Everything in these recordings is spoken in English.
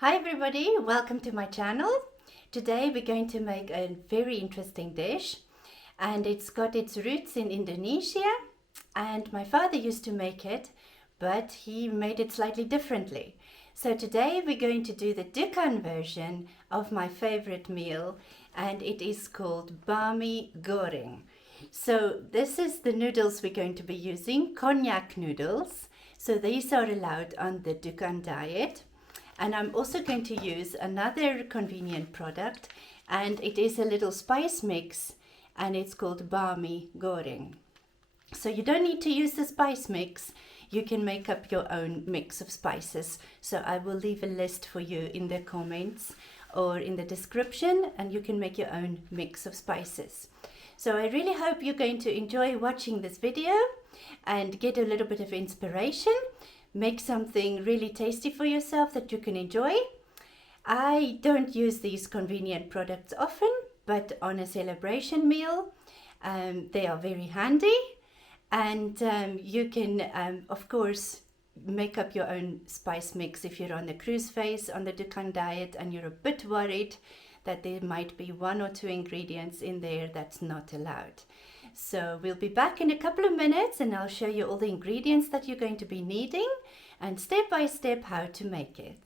Hi everybody, welcome to my channel. Today we're going to make a very interesting dish, and it's got its roots in Indonesia, and my father used to make it, but he made it slightly differently. So today we're going to do the Dukan version of my favorite meal, and it is called Bahmi Goreng. So this is the noodles we're going to be using, konjac noodles. So these are allowed on the Dukan Diet. And I'm also going to use another convenient product, and it is a little spice mix, and it's called Bahmi Goreng. So you don't need to use the spice mix. You can make up your own mix of spices. So I will leave a list for you in the comments or in the description, and you can make your own mix of spices. So I really hope you're going to enjoy watching this video and get a little bit of inspiration. Make something really tasty for yourself that you can enjoy. I don't use these convenient products often, but on a celebration meal, they are very handy. And you can, of course, make up your own spice mix if you're on the cruise phase on the Dukan Diet and you're a bit worried that there might be one or two ingredients in there that's not allowed. So we'll be back in a couple of minutes and I'll show you all the ingredients that you're going to be needing and step by step how to make it.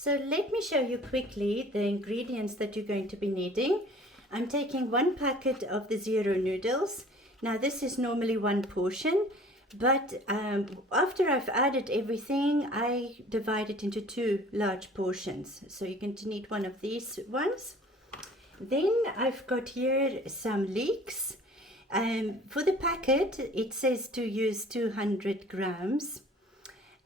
So let me show you quickly the ingredients that you're going to be needing. I'm taking 1 packet of the zero noodles. Now this is normally 1 portion, but after I've added everything, I divide it into 2 large portions. So you're going to need one of these ones. Then I've got here some leeks. For the packet, it says to use 200 grams.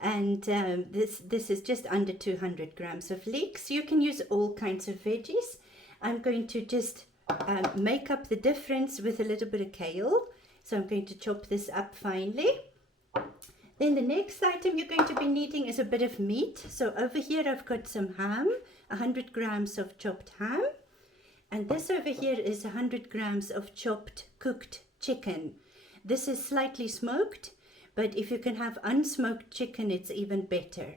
And this is just under 200 grams of leeks. You can use all kinds of veggies. I'm going to just make up the difference with a little bit of kale. So I'm going to chop this up finely. Then the next item you're going to be needing is a bit of meat. So over here I've got some ham, 100 grams of chopped ham. And this over here is 100 grams of chopped cooked chicken. This is slightly smoked. But if you can have unsmoked chicken, it's even better.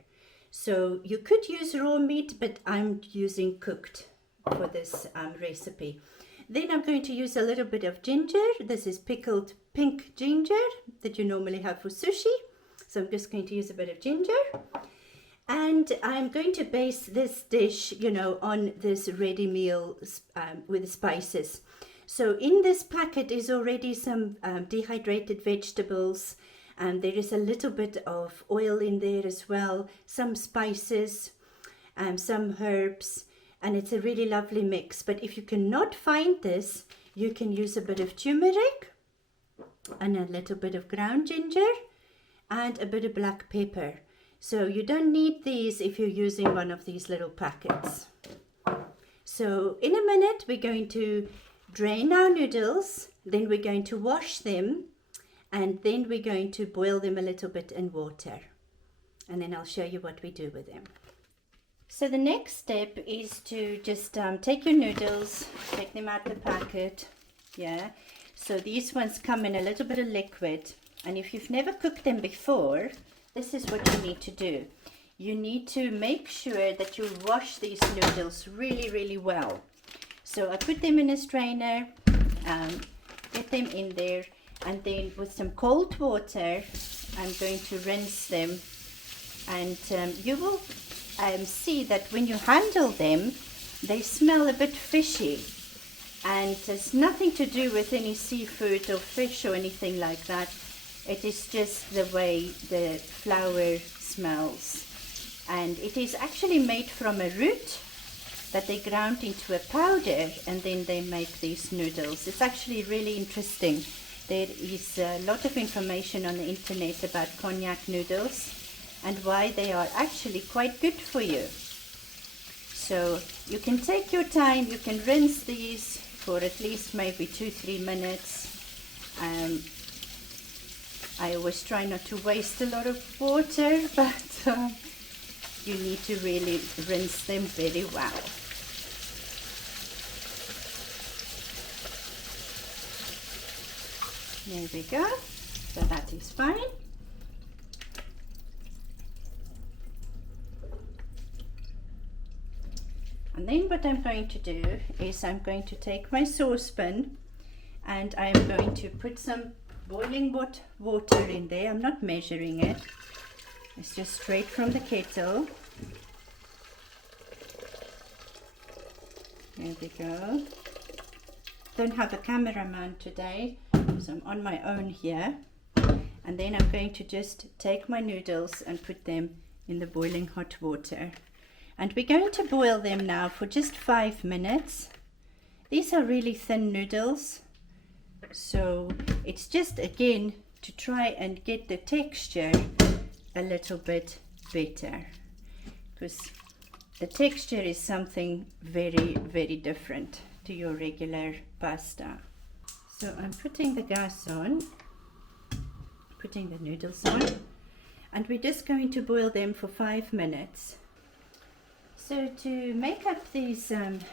So you could use raw meat, but I'm using cooked for this recipe. Then I'm going to use a little bit of ginger. This is pickled pink ginger that you normally have for sushi. So I'm just going to use a bit of ginger. And I'm going to base this dish, on this ready meal with spices. So in this packet is already some dehydrated vegetables. And there is a little bit of oil in there as well, some spices, some herbs, and it's a really lovely mix. But if you cannot find this, you can use a bit of turmeric and a little bit of ground ginger and a bit of black pepper. So you don't need these if you're using one of these little packets. So in a minute, we're going to drain our noodles, then we're going to wash them, and then we're going to boil them a little bit in water. And then I'll show you what we do with them. So the next step is to just take your noodles, take them out the packet. Yeah. So these ones come in a little bit of liquid. And if you've never cooked them before, this is what you need to do. You need to make sure that you wash these noodles really, really well. So I put them in a strainer, get them in there. And then with some cold water, I'm going to rinse them. And you will see that when you handle them, they smell a bit fishy. And it's nothing to do with any seafood or fish or anything like that. It is just the way the flour smells. And it is actually made from a root that they ground into a powder, and then they make these noodles. It's actually really interesting. There is a lot of information on the internet about konjac noodles and why they are actually quite good for you. So you can take your time, you can rinse these for at least maybe 2-3 minutes. I always try not to waste a lot of water, but you need to really rinse them very well. There we go. So that is fine. And then what I'm going to do is I'm going to take my saucepan and I'm going to put some boiling water in there. I'm not measuring it. It's just straight from the kettle. There we go. Don't have a cameraman today, so I'm on my own here. And then I'm going to just take my noodles and put them in the boiling hot water. And we're going to boil them now for just 5 minutes. These are really thin noodles, so it's just again to try and get the texture a little bit better, because the texture is something very, very different to your regular pasta. So I'm putting the gas on, putting the noodles on, and we're just going to boil them for 5 minutes. So to make up these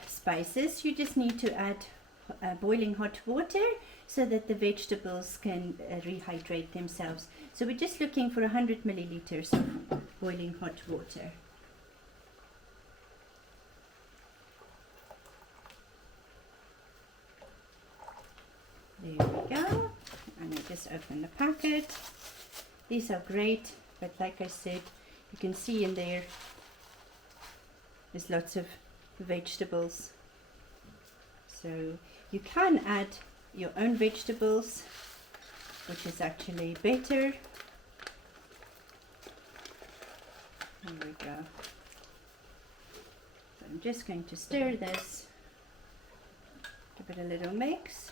spices, you just need to add boiling hot water so that the vegetables can rehydrate themselves. So we're just looking for 100 milliliters of boiling hot water. There we go. And I just open the packet. These are great, but like I said, you can see in there there's lots of vegetables. So you can add your own vegetables, which is actually better. There we go. So I'm just going to stir this, give it a little mix,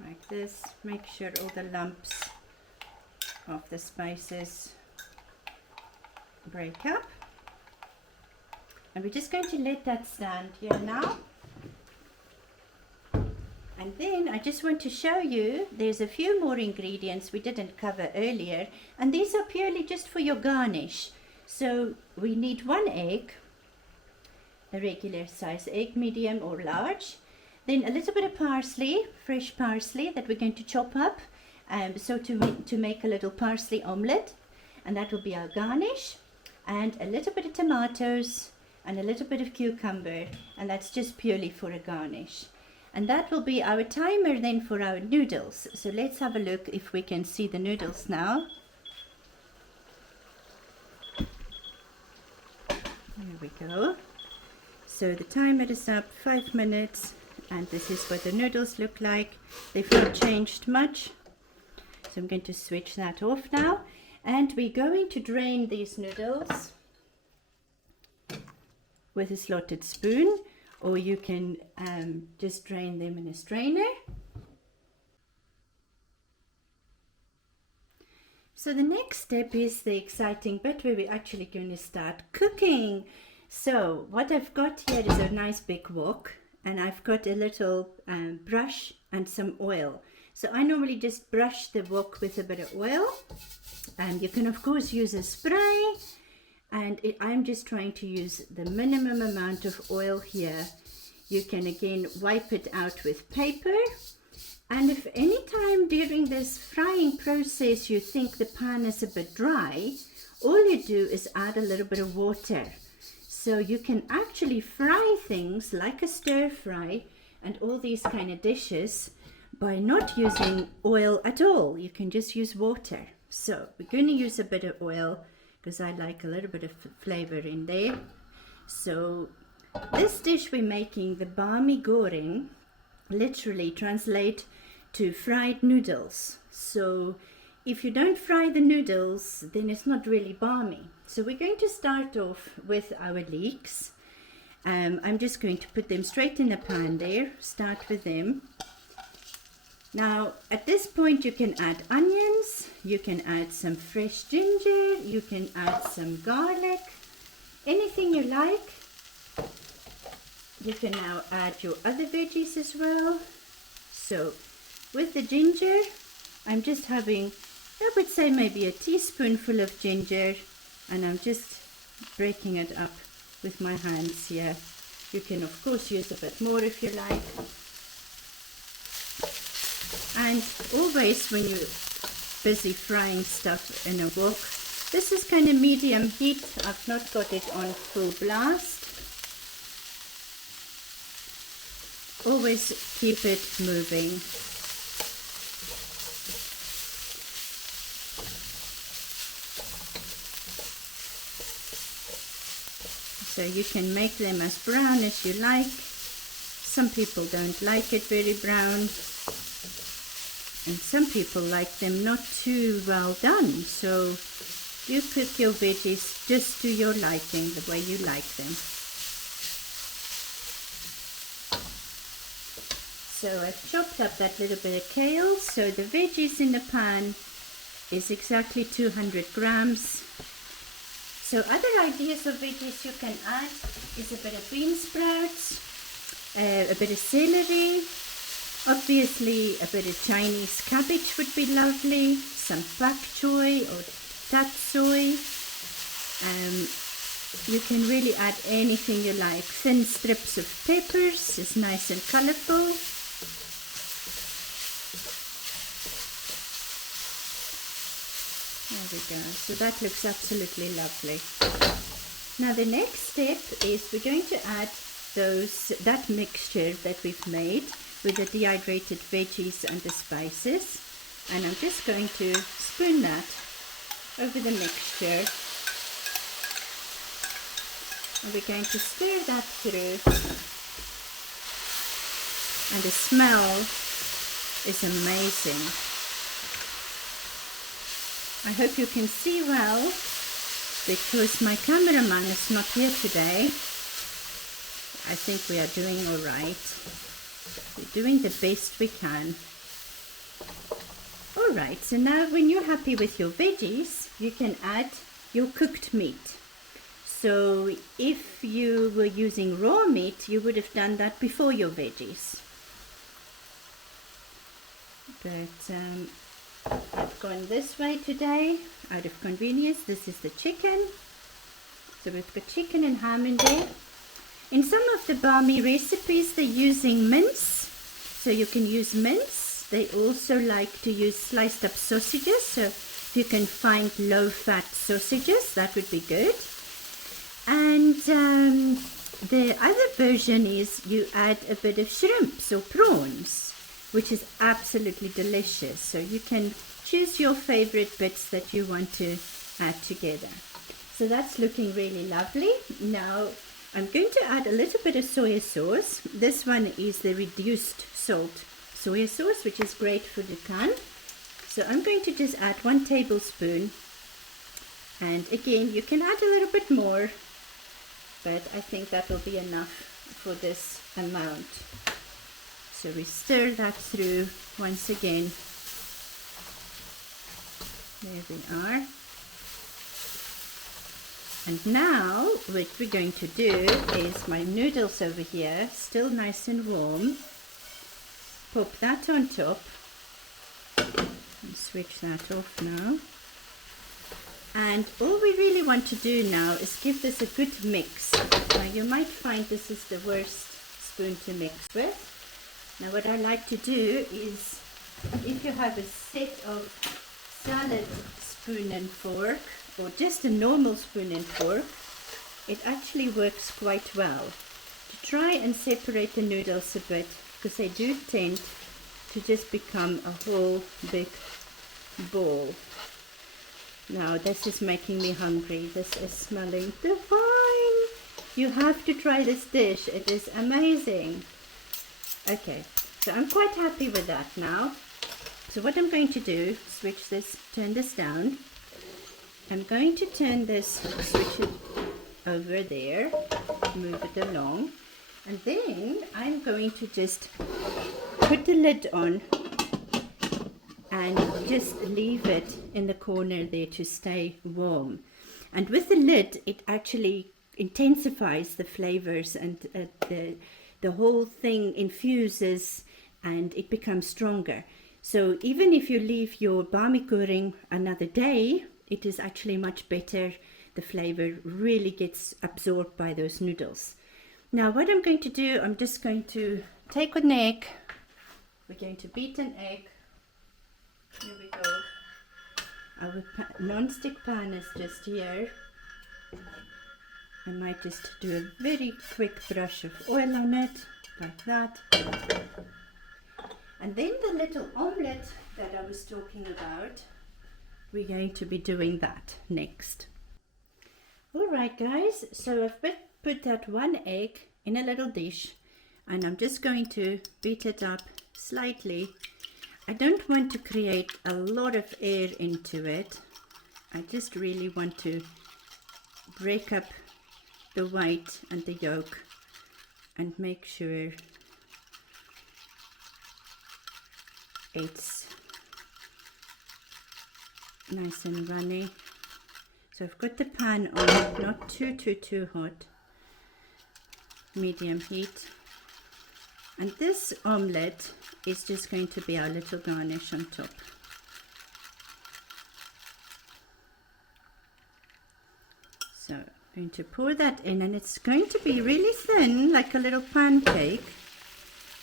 like this. Make sure all the lumps of the spices break up. And we're just going to let that stand here now. And then I just want to show you, there's a few more ingredients we didn't cover earlier, and these are purely just for your garnish. So we need 1 egg, a regular size egg, medium or large. Then a little bit of parsley, fresh parsley that we're going to chop up, so to make a little parsley omelette, and that will be our garnish. And a little bit of tomatoes and a little bit of cucumber, and that's just purely for a garnish. And that will be our timer then for our noodles. So let's have a look if we can see the noodles now. There we go. So the timer is up, 5 minutes, and this is what the noodles look like. They've not changed much. So I'm going to switch that off now. And we're going to drain these noodles with a slotted spoon, or you can just drain them in a strainer. So the next step is the exciting bit where we're actually going to start cooking. So what I've got here is a nice big wok, and I've got a little brush and some oil. So I normally just brush the wok with a bit of oil, and you can of course use a spray. And I'm just trying to use the minimum amount of oil here. You can again wipe it out with paper. And if any time during this frying process you think the pan is a bit dry, all you do is add a little bit of water. So you can actually fry things like a stir fry and all these kind of dishes by not using oil at all. You can just use water. So we're going to use a bit of oil, because I like a little bit of flavor in there. So this dish we're making, the Bahmi Goreng, literally translate to fried noodles. So if you don't fry the noodles, then it's not really Bahmi. So we're going to start off with our leeks. I'm just going to put them straight in the pan there, start with them. Now, at this point, you can add onions, you can add some fresh ginger, you can add some garlic, anything you like. you can now add your other veggies as well. So with the ginger, I'm just having, I would say maybe a teaspoonful of ginger, and I'm just breaking it up with my hands here. You can of course use a bit more if you like. And always when you're busy frying stuff in a wok, this is kind of medium heat. I've not got it on full blast. Always keep it moving. So you can make them as brown as you like. Some people don't like it very brown, and some people like them not too well done. So you cook your veggies just to your liking, the way you like them. So I've chopped up that little bit of kale. So the veggies in the pan is exactly 200 grams. So other ideas of veggies you can add is a bit of bean sprouts, a bit of celery, obviously a bit of Chinese cabbage would be lovely, some pak choy or tatsoi. You can really add anything you like. Thin strips of peppers is nice and colorful. There we go. So that looks absolutely lovely. Now the next step is we're going to add that mixture that we've made with the dehydrated veggies and the spices, and I'm just going to spoon that over the mixture, and we're going to stir that through, and the smell is amazing. I hope you can see well, because my cameraman is not here today. I think we are doing all right. We're doing the best we can. All right, so now when you're happy with your veggies, you can add your cooked meat. So if you were using raw meat, you would have done that before your veggies. But I've gone this way today out of convenience. This is the chicken. So we've got chicken and ham in there. In some of the Bahmi recipes, they're using mince. So you can use mince. They also like to use sliced up sausages. So if you can find low fat sausages, that would be good. And the other version is you add a bit of shrimps or prawns, which is absolutely delicious. So you can choose your favorite bits that you want to add together. So that's looking really lovely. Now I'm going to add a little bit of soy sauce. This one is the reduced salt soy sauce, which is great for Dukan. So I'm going to just add 1 tablespoon. And again, you can add a little bit more, but I think that will be enough for this amount. So we stir that through once again. There we are. And now what we're going to do is my noodles over here, still nice and warm. Pop that on top. And switch that off now. And all we really want to do now is give this a good mix. Now you might find this is the worst spoon to mix with. Now what I like to do is, if you have a set of salad spoon and fork, or just a normal spoon and fork, it actually works quite well. To try and separate the noodles a bit, because they do tend to just become a whole big ball. Now this is making me hungry. This is smelling divine. You have to try this dish. It is amazing. Okay, so I'm quite happy with that now. So what I'm going to do, turn this down. I'm going to turn this, switch it over there, move it along, and then I'm going to just put the lid on and just leave it in the corner there to stay warm. And with the lid, it actually intensifies the flavors, and the whole thing infuses and it becomes stronger. So even if you leave your Bahmi Goreng another day, it is actually much better. The flavor really gets absorbed by those noodles. Now what I'm going to do, I'm just going to take an egg. We're going to beat an egg. Here we go. Our non-stick pan is just here. I might just do a very quick brush of oil on it, like that. And then the little omelette that I was talking about, we're going to be doing that next. Alright guys, so I've put that one egg in a little dish, and I'm just going to beat it up slightly. I don't want to create a lot of air into it. I just really want to break up the white and the yolk and make sure it's nice and runny. So I've got the pan on, not too hot, medium heat. And this omelette is just going to be our little garnish on top. So I'm going to pour that in, and it's going to be really thin, like a little pancake.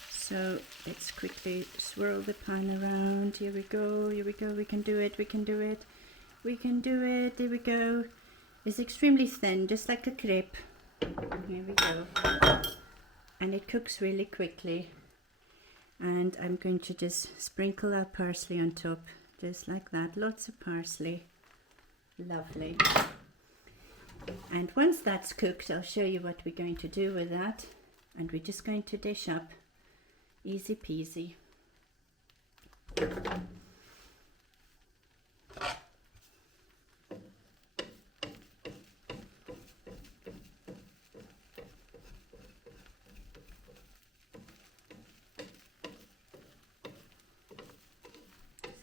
So let's quickly swirl the pan around. Here we go, here we go, we can do it, we can do it, we can do it, there we go. It's extremely thin, just like a crepe. Here we go. And it cooks really quickly. And I'm going to just sprinkle our parsley on top, just like that. Lots of parsley. Lovely. And once that's cooked, I'll show you what we're going to do with that. And we're just going to dish up. Easy peasy.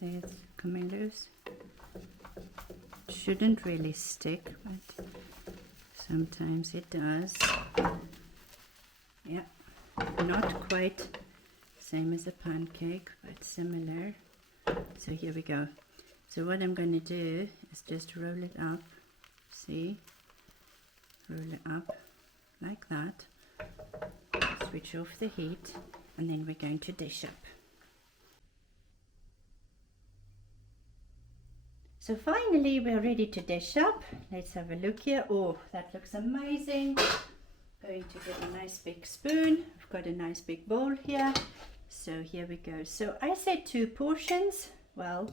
See, it's coming loose. Shouldn't really stick, but sometimes it does. Yeah, not quite same as a pancake, but similar. So here we go. So what I'm going to do is just roll it up. See? Roll it up like that. Switch off the heat, and then we're going to dish up. So finally we're ready to dish up. Let's have a look here. Oh, that looks amazing. Going to get a nice big spoon. I've got a nice big bowl here. So here we go. So I said 2 portions. Well,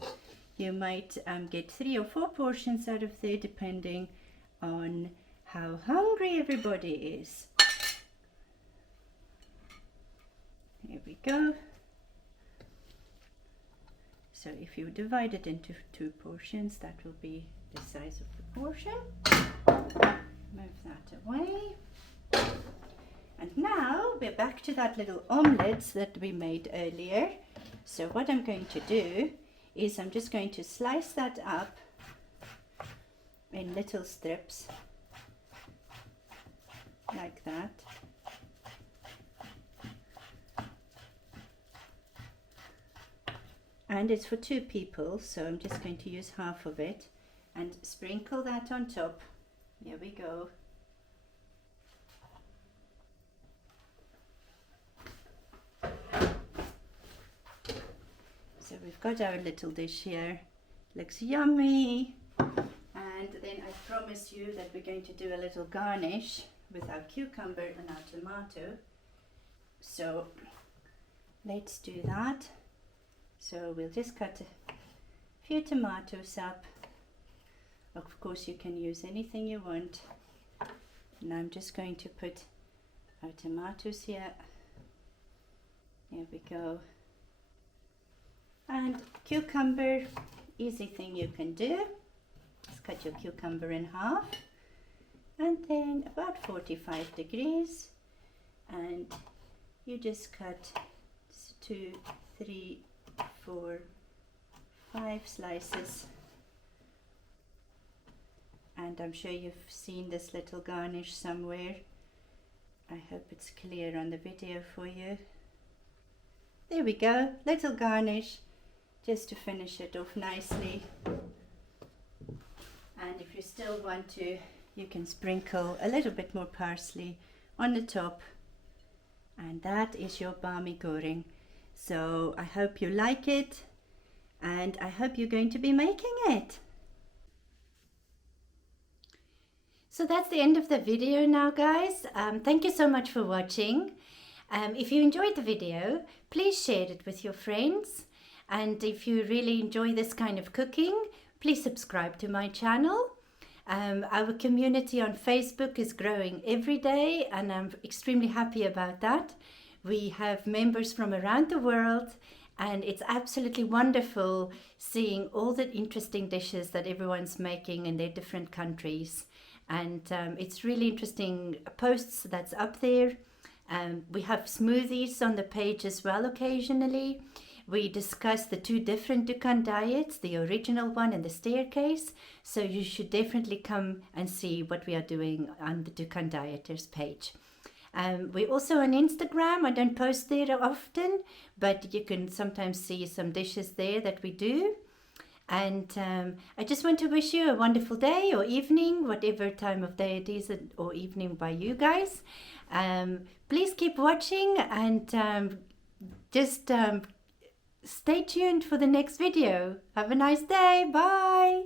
you might get 3 or 4 portions out of there, depending on how hungry everybody is. Here we go. So if you divide it into 2 portions, that will be the size of the portion. Move that away. And now we're back to that little omelette that we made earlier. So what I'm going to do is I'm just going to slice that up in little strips like that. And it's for 2 people, so I'm just going to use half of it and sprinkle that on top. There we go. So we've got our little dish here. Looks yummy. And then I promise you that we're going to do a little garnish with our cucumber and our tomato. So let's do that. So we'll just cut a few tomatoes up. Of course you can use anything you want. And I'm just going to put our tomatoes here. There we go. And cucumber, easy thing you can do. Just cut your cucumber in half. And then about 45 degrees. And you just cut 2, 3, 4, 5 slices, And I'm sure you've seen this little garnish somewhere. I hope it's clear on the video for you. There we go, little garnish, just to finish it off nicely. And if you still want to, you can sprinkle a little bit more parsley on the top. And that is your Bahmi Goreng. So I hope you like it, and I hope you're going to be making it. So that's the end of the video now, guys. Thank you so much for watching. If you enjoyed the video, please share it with your friends. And if you really enjoy this kind of cooking, please subscribe to my channel. Our community on Facebook is growing every day, and I'm extremely happy about that. We have members from around the world, and it's absolutely wonderful seeing all the interesting dishes that everyone's making in their different countries. And it's really interesting posts that's up there. We have smoothies on the page as well occasionally. We discuss the two different Dukan diets, the original one and the staircase. So you should definitely come and see what we are doing on the Dukan Dieters page. We're also on Instagram. I don't post there often, but you can sometimes see some dishes there that we do. And I just want to wish you a wonderful day or evening, whatever time of day it is, or evening by you guys. Please keep watching, and just stay tuned for the next video. Have a nice day. Bye.